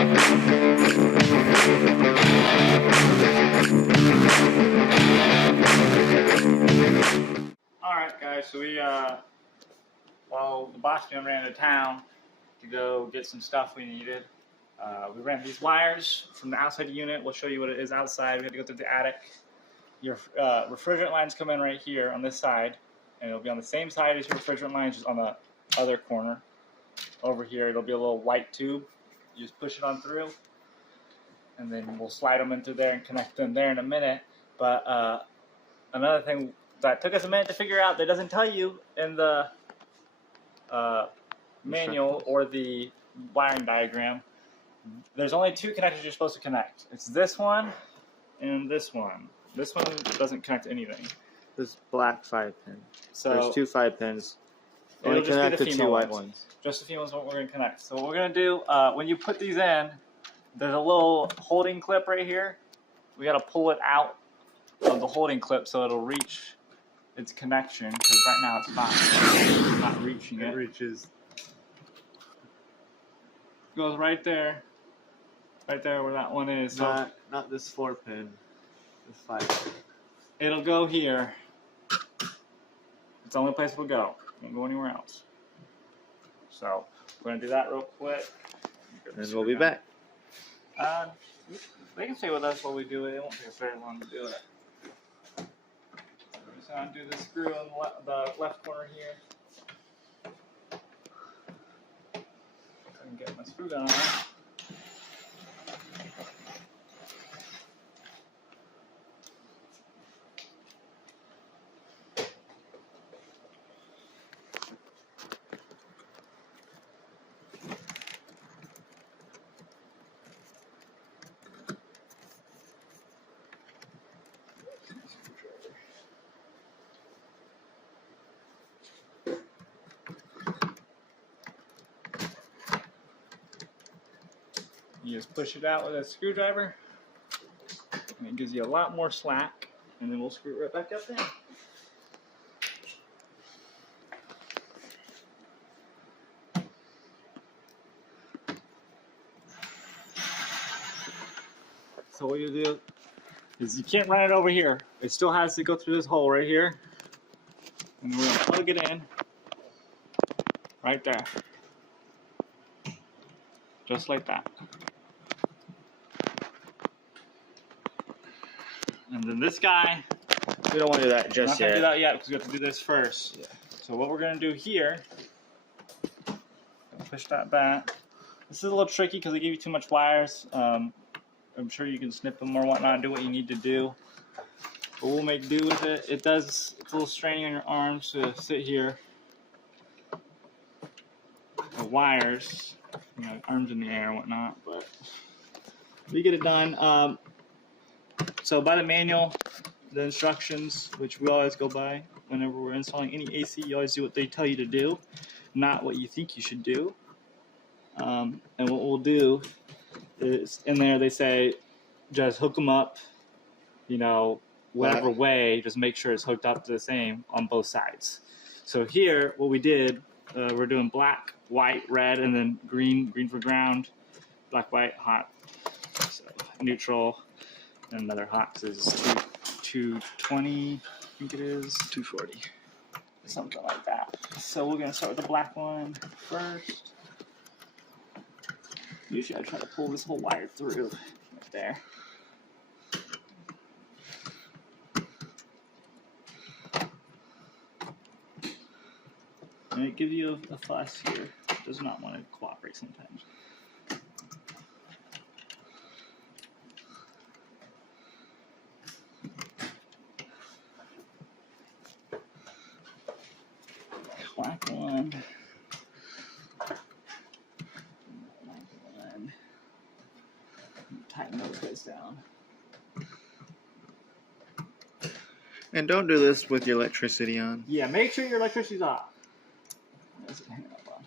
Alright guys, so while the boss man ran to town to go get some stuff we needed, we ran these wires from the outside unit. We'll show you what it is outside. We had to go through the attic. Your refrigerant lines come in right here on this side, and it'll be on the same side as your refrigerant lines, just on the other corner. Over here, it'll be a little white tube. You just push it on through, and then we'll slide them into there and connect them there in a minute. But another thing that took us a minute to figure out that doesn't tell you in the manual or the wiring diagram, there's only two connectors you're supposed to connect. It's this one and this one. This one doesn't connect to anything. This black 5-pin. So there's two 5-pins. It'll Only just connect be the the two female white ones. ones. Just the female ones, what we're going to connect. So what we're going to do, when you put these in, there's a little holding clip right here. We got to pull it out of the holding clip so it'll reach its connection, because right now it's not reaching it. It reaches. Goes right there where that one is. So Not this 4-pin. This 5-pin. it'll go here. It's the only place it'll go. It won't go anywhere else. So we're gonna do that real quick. And we'll be back. They can stay with us while we do it. It won't take us very long to do it. We're just gonna do the screw in the left corner here. So I can get my screw gun on. You just push it out with a screwdriver, and it gives you a lot more slack, and then we'll screw it right back up there. So what you do is you can't run it over here. It still has to go through this hole right here, and we're going to plug it in right there, just like that. And then this guy, We don't want to do that just we're not going to do yet. that yet because we have to do this first. Yeah. So what we're going to do here, push that back. This is a little tricky because they give you too much wires. I'm sure you can snip them or whatnot and do what you need to do. But we'll make do with it. It's a little straining on your arms to sit here. The wires, you know, arms in the air and whatnot, but we get it done. So by the manual, the instructions, which we always go by whenever we're installing any AC, you always do what they tell you to do, not what you think you should do. And what we'll do is, in there they say, just hook them up, you know, whatever way, just make sure it's hooked up to the same on both sides. So here, what we did, we're doing black, white, red, and then green for ground, black, white, hot, so neutral, and another hot, so this is 220, I think it is. 240. Something like that. So we're going to start with the black one first. Usually I try to pull this whole wire through right there. And it gives you a fuss here. It does not want to cooperate sometimes. Black one. Tighten those guys down. And don't do this with your electricity on. Yeah, make sure your electricity's off. That's it, hang it up on.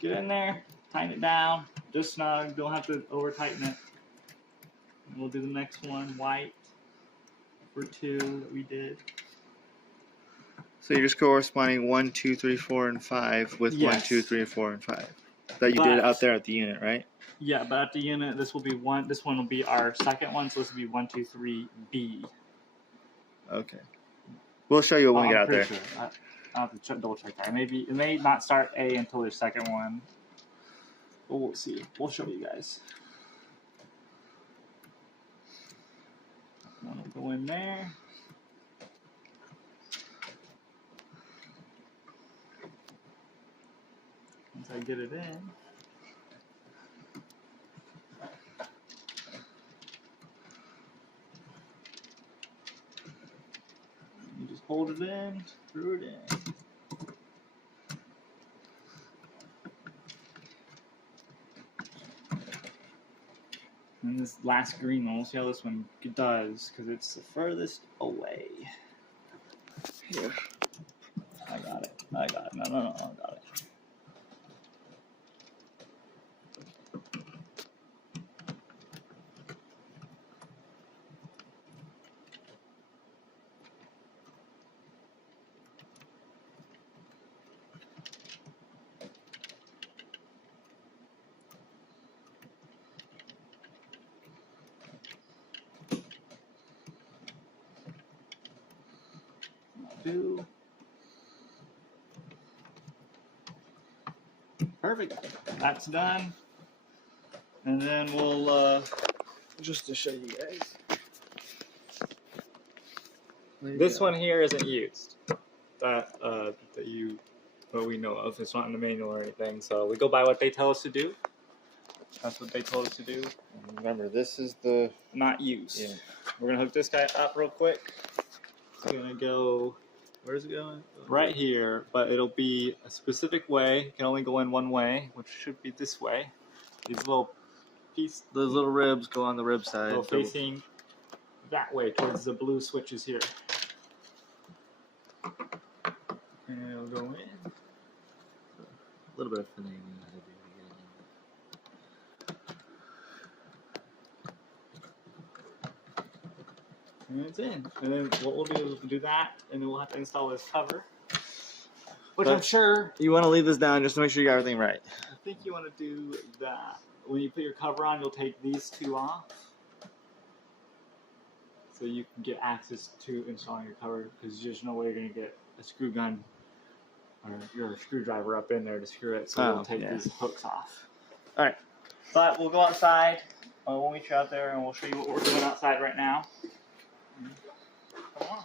Get in there, tighten it down, just snug, don't have to over tighten it. And we'll do the next one, white for 2 that we did. So you're just corresponding 1, 2, 3, 4, and 5 with 1, Yes. 2, 3, 4, and 5. That you did out there at the unit, right? Yeah, but at the unit, this will be one. This one will be our second one, so this will be 1, 2, 3, B. Okay. We'll show you when we get out there. Sure. I'll have to double check that. It may not start A until the second one. But we'll see. We'll show you guys. One will go in there. Once I get it in. You just hold it in, screw it in. And this last green one, we'll see how this one does, because it's the furthest away. Here. I got it. No, I got it. Perfect. That's done. And then we'll just to show you guys. This one here isn't used. That we know of. It's not in the manual or anything. So we go by what they tell us to do. That's what they told us to do. And remember, this is the not used. Yeah. We're gonna hook this guy up real quick. It's gonna go. Where's it going? Right here, but it'll be a specific way. It can only go in one way, which should be this way. These little Those little ribs go on the rib side. go facing that way towards the blue switches here. And it'll go in. A little bit of finagling to do And it's in. And then what we'll do is we'll do that, and then we'll have to install this cover. Which But I'm sure. You want to leave this down just to make sure you got everything right. I think you want to do that. When you put your cover on, you'll take these two off. So you can get access to installing your cover, because there's no way you're going to get a screw gun or your screwdriver up in there to screw it. So we'll take these hooks off. Alright. But we'll go outside. We'll meet you out there, and we'll show you what we're doing outside right now. Come on.